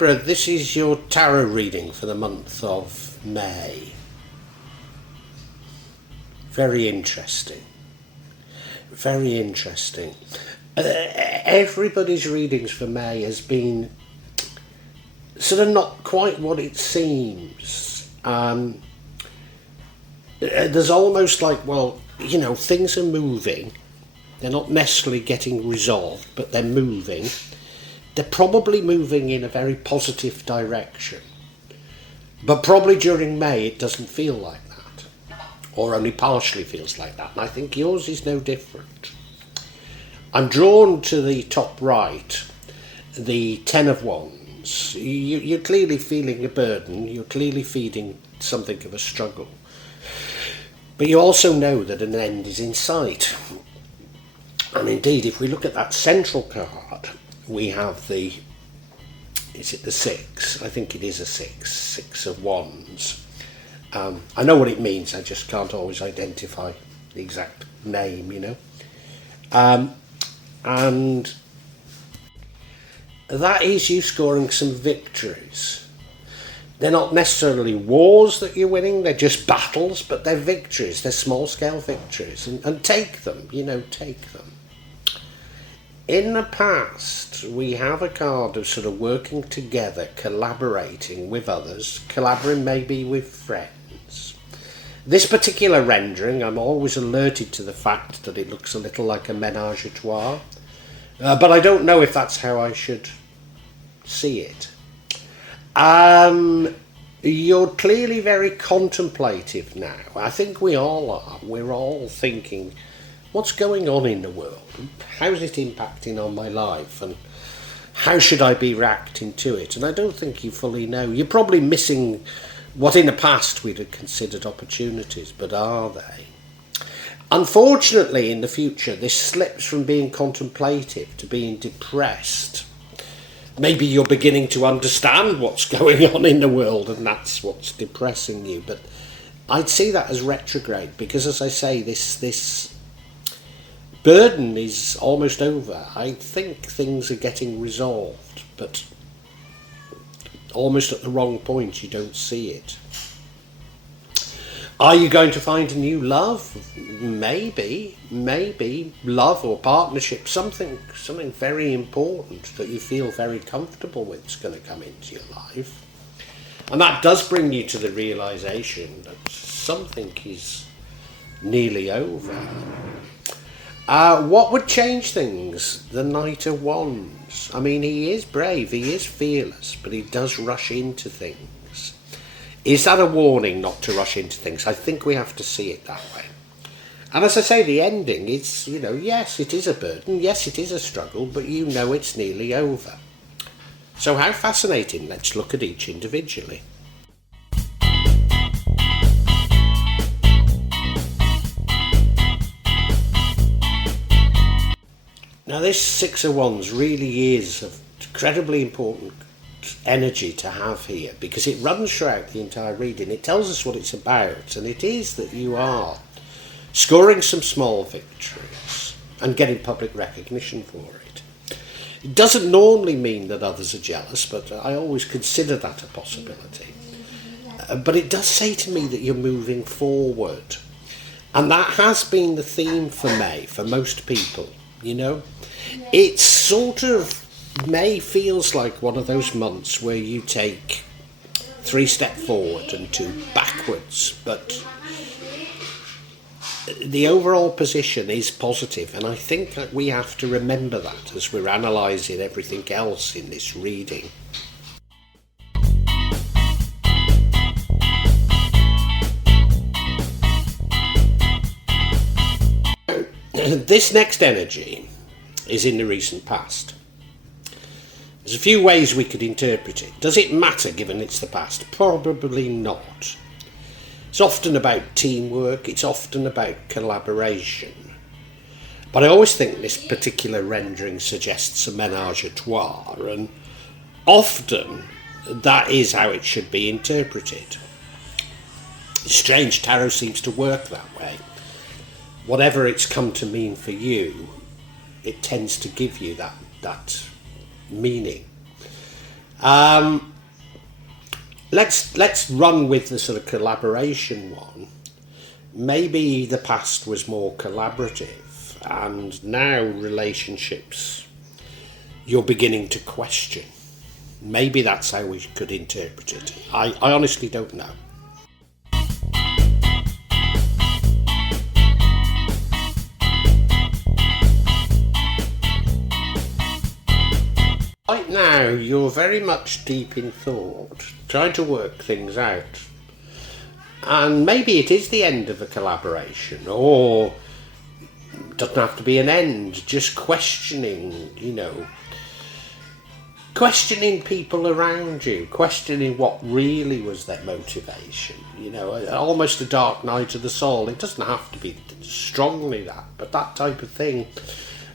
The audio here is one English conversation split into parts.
Libra, this is your tarot reading for the month of May. Very interesting. Very interesting. Everybody's readings for May has been sort of not quite what it seems. There's almost like, well, you know, things are moving. They're not necessarily getting resolved, but they're moving. They're probably moving in a very positive direction. But probably during May it doesn't feel like that, or only partially feels like that. And I think yours is no different. I'm drawn to the top right, the Ten of Wands. You're clearly feeling a burden. You're clearly feeling something of a struggle. But you also know that an end is in sight. And indeed, if we look at that central card, we have the, is it the six? I think it is a six, Six of Wands. I know what it means, I just can't always identify the exact name, you know. And that is you scoring some victories. They're not necessarily wars that you're winning, they're just battles, but they're victories, they're small-scale victories. And take them, you know, take them. In the past, we have a card of sort of working together, collaborating with others, collaborating maybe with friends. This particular rendering, I'm always alerted to the fact that it looks a little like a ménage à trois, but I don't know if that's how I should see it. You're clearly very contemplative now. I think we all are. We're all thinking, what's going on in the world? How's it impacting on my life? And how should I be reacting to it? And I don't think you fully know. You're probably missing what in the past we'd have considered opportunities, but are they? Unfortunately, in the future, this slips from being contemplative to being depressed. Maybe you're beginning to understand what's going on in the world and that's what's depressing you. But I'd see that as retrograde because, as I say, this burden is almost over. I think things are getting resolved, but almost at the wrong point, you don't see it. Are you going to find a new love? Maybe love or partnership, something very important that you feel very comfortable with is going to come into your life. And that does bring you to the realization that something is nearly over. What would change things? The Knight of Wands. I mean, he is brave, he is fearless, but he does rush into things. Is that a warning not to rush into things? I think we have to see it that way. And as I say, the ending is, you know, yes, it is a burden, yes, it is a struggle, but you know it's nearly over. So how fascinating. Let's look at each individually. Now this Six of Wands really is an incredibly important energy to have here because it runs throughout the entire reading. It tells us what it's about, and it is that you are scoring some small victories and getting public recognition for it. It doesn't normally mean that others are jealous, but I always consider that a possibility. But it does say to me that you're moving forward, and that has been the theme for May for most people, you know. It's sort of, May feels like one of those months where you take 3 steps forward and 2 backwards, but the overall position is positive, and I think that we have to remember that as we're analysing everything else in this reading. This next energy is in the recent past. There's a few ways we could interpret it. Does it matter given it's the past? Probably not. It's often about teamwork, it's often about collaboration. But I always think this particular rendering suggests a ménage à trois, and often that is how it should be interpreted. Strange, tarot seems to work that way. Whatever it's come to mean for you, it tends to give you that meaning. Um, let's run with the sort of collaboration one. Maybe the past was more collaborative, and now relationships you're beginning to question. Maybe that's how we could interpret it. I honestly don't know. Right now, you're very much deep in thought, trying to work things out. And maybe it is the end of a collaboration, or it doesn't have to be an end, just questioning, questioning people around you, questioning what really was their motivation, almost a dark night of the soul. It doesn't have to be strongly that, but that type of thing.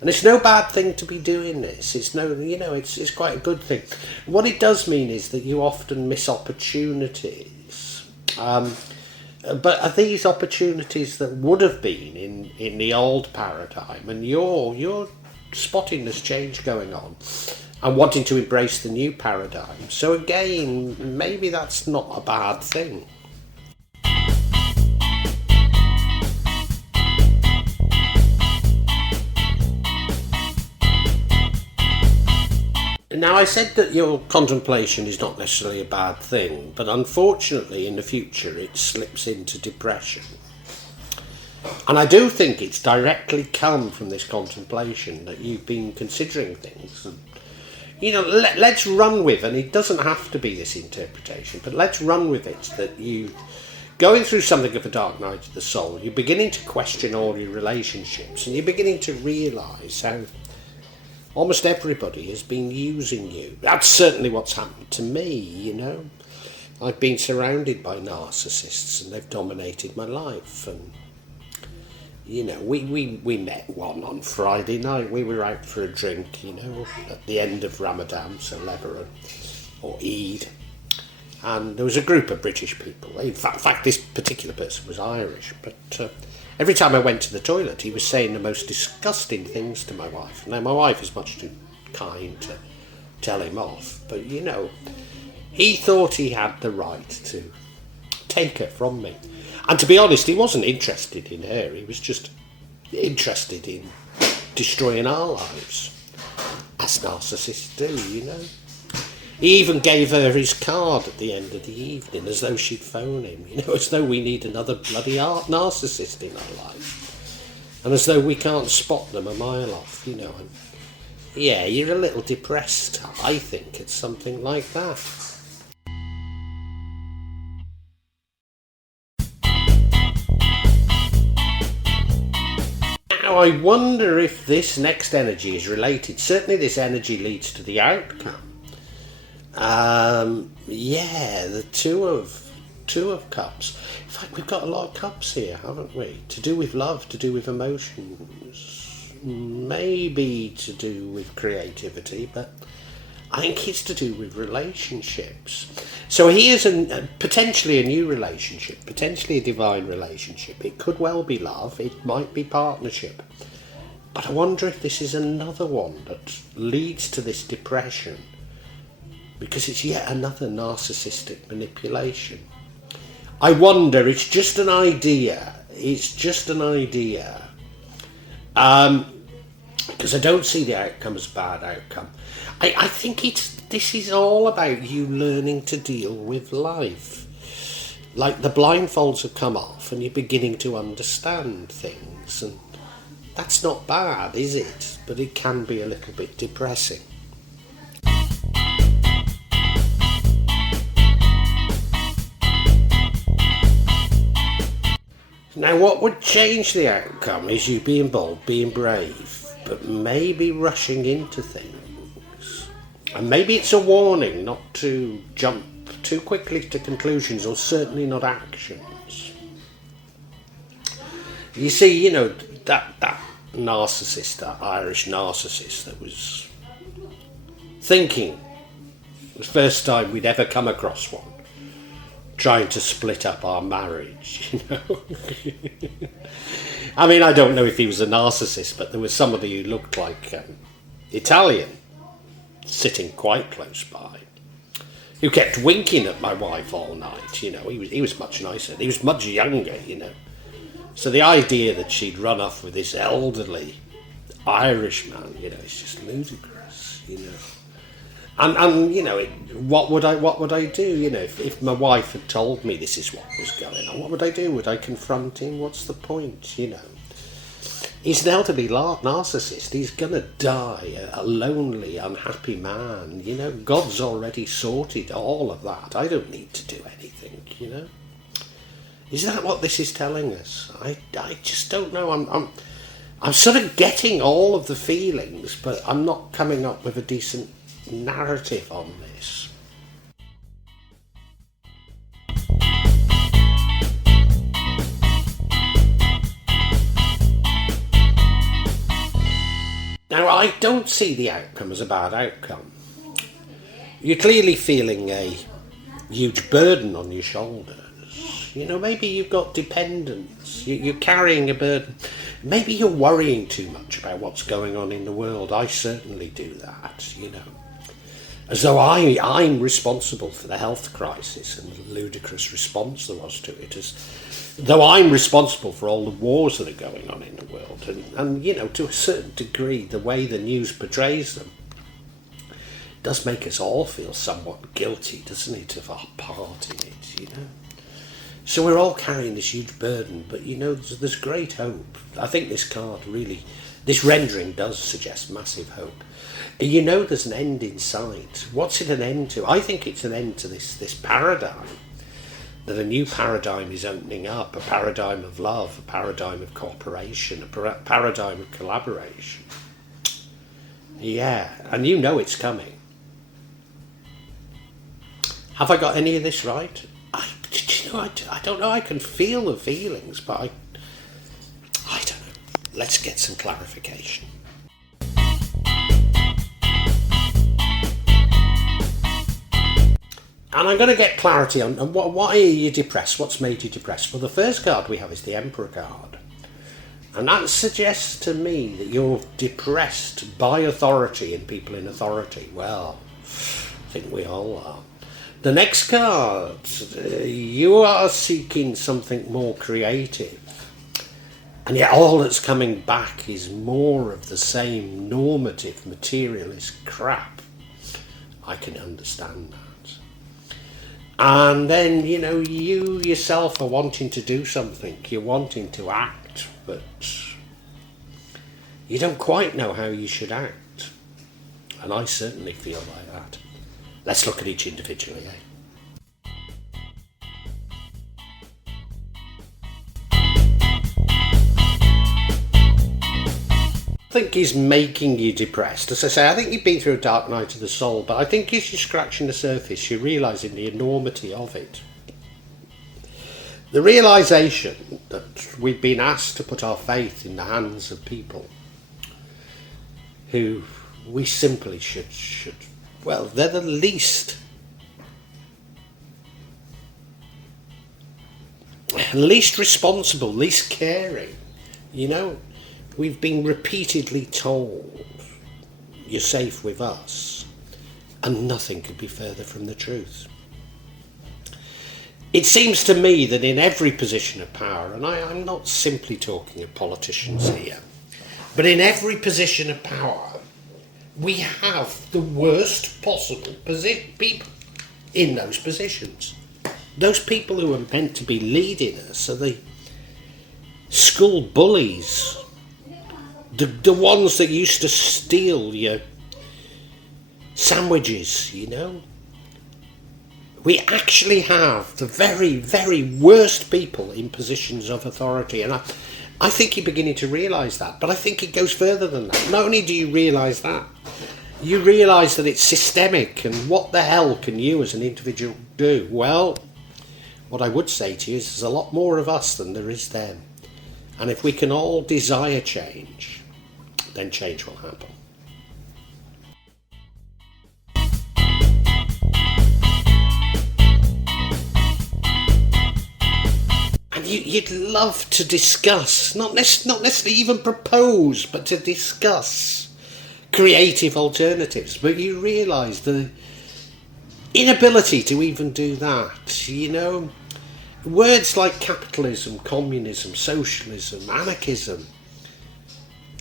And it's no bad thing to be doing this. It's it's quite a good thing. What it does mean is that you often miss opportunities. But are these opportunities that would have been in the old paradigm, and you're spotting this change going on and wanting to embrace the new paradigm. So again, maybe that's not a bad thing. Now, I said that your contemplation is not necessarily a bad thing, but unfortunately in the future it slips into depression. And I do think it's directly come from this contemplation that you've been considering things. And, let's run with, and it doesn't have to be this interpretation, but let's run with it, that you going through something of a dark night of the soul, you're beginning to question all your relationships, and you're beginning to realise how almost everybody has been using you. That's certainly what's happened to me, I've been surrounded by narcissists and they've dominated my life. And, we met one on Friday night. We were out for a drink, at the end of Ramadan, so Lebanon, or Eid. And there was a group of British people. In fact, this particular person was Irish, but every time I went to the toilet, he was saying the most disgusting things to my wife. Now, my wife is much too kind to tell him off, but he thought he had the right to take her from me. And to be honest, he wasn't interested in her, he was just interested in destroying our lives, as narcissists do, He even gave her his card at the end of the evening, as though she'd phone him, as though we need another bloody narcissist in our life. And as though we can't spot them a mile off, And, yeah, you're a little depressed, I think, at something like that. Now, I wonder if this next energy is related. Certainly this energy leads to the outcome. The two of cups. In fact, we've got a lot of cups here, haven't we? To do with love, to do with emotions, maybe to do with creativity, but I think it's to do with relationships. So here's potentially a new relationship, potentially a divine relationship. It could well be love, it might be partnership. But I wonder if this is another one that leads to this depression, because it's yet another narcissistic manipulation. I wonder, it's just an idea. Because I don't see the outcome as a bad outcome. I think this is all about you learning to deal with life. Like the blindfolds have come off and you're beginning to understand things. And that's not bad, is it? But it can be a little bit depressing. Now, what would change the outcome is you being bold, being brave, but maybe rushing into things. And maybe it's a warning not to jump too quickly to conclusions, or certainly not actions. You see, that narcissist, that Irish narcissist that was thinking, the first time we'd ever come across one, trying to split up our marriage, I mean, I don't know if he was a narcissist, but there was somebody who looked like Italian sitting quite close by. who kept winking at my wife all night. You know, he was much nicer. He was much younger, you know. So the idea that she'd run off with this elderly Irish man, you know, it's just ludicrous, you know. And you know, what would I do? You know, if my wife had told me this is what was going on, what would I do? Would I confront him? What's the point? You know, he's an elderly narcissist. He's gonna die a lonely, unhappy man. You know, God's already sorted all of that. I don't need to do anything. You know, is that what this is telling us? I just don't know. I'm sort of getting all of the feelings, but I'm not coming up with a decent narrative on this. Now, I don't see the outcome as a bad outcome. You're clearly feeling a huge burden on your shoulders. You know, maybe you've got dependents. You're carrying a burden. Maybe you're worrying too much about what's going on in the world. I certainly do that, you know. As though I'm responsible for the health crisis and the ludicrous response there was to it, as though I'm responsible for all the wars that are going on in the world. And you know, to a certain degree, the way the news portrays them does make us all feel somewhat guilty, doesn't it, of our part in it, you know. So we're all carrying this huge burden, but you know, there's great hope. I think this card really, this rendering does suggest massive hope. You know, there's an end in sight. What's it an end to? I think it's an end to this paradigm, that a new paradigm is opening up, a paradigm of love, a paradigm of cooperation, a paradigm of collaboration. Yeah, and you know it's coming. Have I got any of this right? I don't know. I can feel the feelings, but I don't know. Let's get some clarification. And I'm going to get clarity on why are you depressed? What's made you depressed? Well, the first card we have is the Emperor card. And that suggests to me that you're depressed by authority and people in authority. Well, I think we all are. The next card, you are seeking something more creative. And yet all that's coming back is more of the same normative, materialist crap. I can understand that. And then, you know, you yourself are wanting to do something. You're wanting to act, but you don't quite know how you should act. And I certainly feel like that. Let's look at each individually, eh? I think is making you depressed. As I say, I think you've been through a dark night of the soul, but I think as you're scratching the surface, you're realising the enormity of it. The realisation that we've been asked to put our faith in the hands of people who we simply should well, they're the least responsible, least caring, you know. We've been repeatedly told, you're safe with us, and nothing could be further from the truth. It seems to me that in every position of power, and I'm not simply talking of politicians here, but in every position of power, we have the worst possible people in those positions. Those people who are meant to be leading us are the school bullies, the ones that used to steal your sandwiches, you know. We actually have the very, very worst people in positions of authority, and I think you're beginning to realise that, but I think it goes further than that. Not only do you realise that, you realise that it's systemic, and what the hell can you as an individual do? Well, what I would say to you is there's a lot more of us than there is them. And if we can all desire change, then change will happen. And you'd love to discuss, not necessarily even propose, but to discuss creative alternatives. But you realise the inability to even do that, you know. Words like capitalism, communism, socialism, anarchism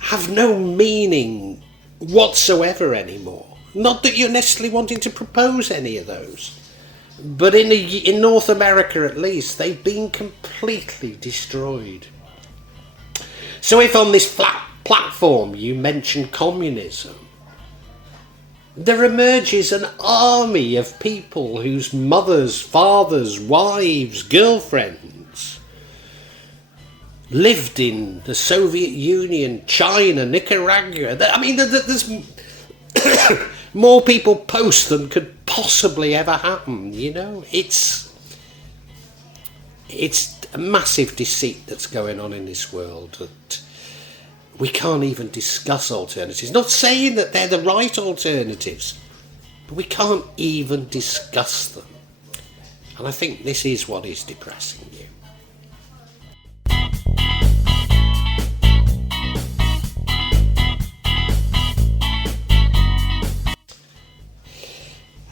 have no meaning whatsoever anymore. Not that you're necessarily wanting to propose any of those, but in North America at least, they've been completely destroyed. So if on this flat platform you mention communism, there emerges an army of people whose mothers, fathers, wives, girlfriends lived in the Soviet Union, China, Nicaragua. I mean, there's more people post than could possibly ever happen, you know. It's a massive deceit that's going on in this world that we can't even discuss alternatives. Not saying that they're the right alternatives, but we can't even discuss them. And I think this is what is depressing you.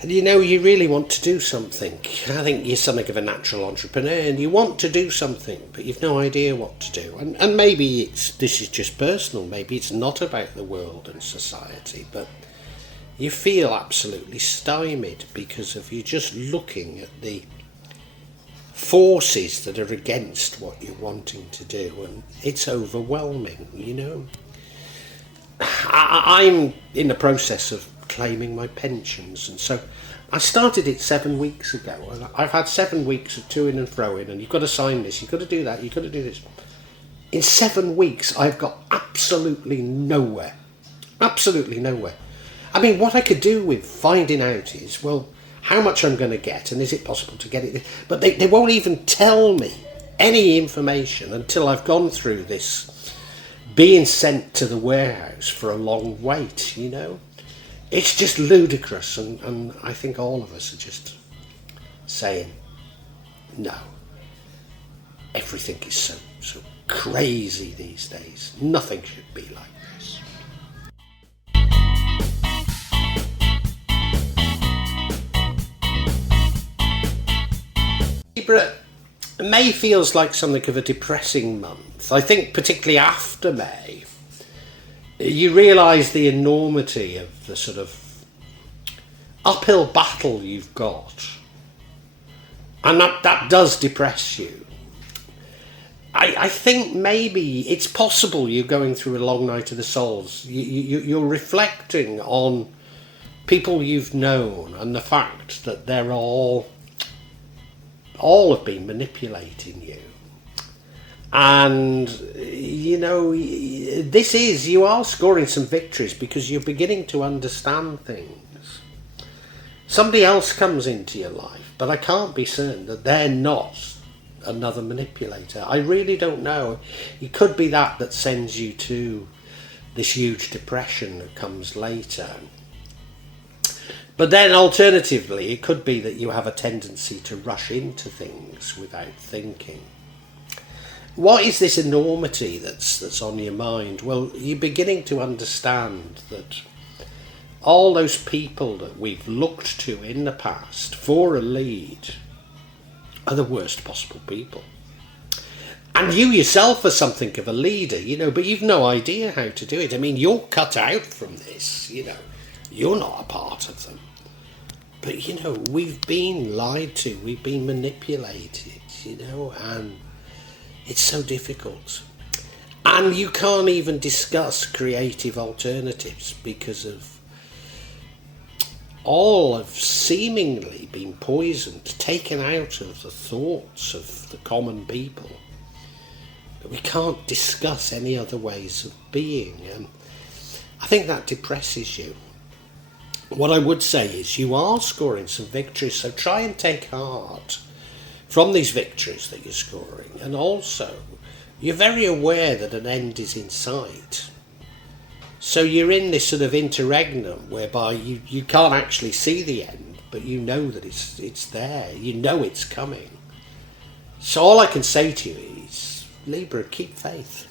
And you know, you really want to do something. I think you're something of a natural entrepreneur and you want to do something, but you've no idea what to do. And maybe this is just personal, maybe it's not about the world and society, but you feel absolutely stymied because of you just looking at the forces that are against what you're wanting to do, and it's overwhelming, you know. I'm in the process of claiming my pensions, and so I started it 7 weeks ago, and I've had 7 weeks of toing and froing, and you've got to sign this, you've got to do that, you've got to do this. In 7 weeks I've got absolutely nowhere. I mean, what I could do with finding out is, well, how much I'm going to get, and is it possible to get it, but they won't even tell me any information until I've gone through this being sent to the warehouse for a long wait, you know. It's just ludicrous, and I think all of us are just saying, no. Everything is so crazy these days. Nothing should be like this. Libra, May feels like something of a depressing month. I think particularly after May, you realise the enormity of the sort of uphill battle you've got. And that does depress you. I think maybe it's possible you're going through a long night of the souls. You're reflecting on people you've known and the fact that they're all have been manipulating you. And, you know, you are scoring some victories because you're beginning to understand things. Somebody else comes into your life, but I can't be certain that they're not another manipulator. I really don't know. It could be that sends you to this huge depression that comes later. But then alternatively, it could be that you have a tendency to rush into things without thinking. What is this enormity that's on your mind? Well, you're beginning to understand that all those people that we've looked to in the past for a lead are the worst possible people. And you yourself are something of a leader, you know, but you've no idea how to do it. I mean, you're cut out from this, you know. You're not a part of them. But, you know, we've been lied to, we've been manipulated, you know, and it's so difficult. And you can't even discuss creative alternatives because of all have seemingly been poisoned, taken out of the thoughts of the common people. But we can't discuss any other ways of being, and I think that depresses you. What I would say is you are scoring some victories, so try and take heart from these victories that you're scoring, and also you're very aware that an end is in sight. So you're in this sort of interregnum whereby you can't actually see the end, but you know that it's there, you know it's coming. So all I can say to you is, Libra, keep faith.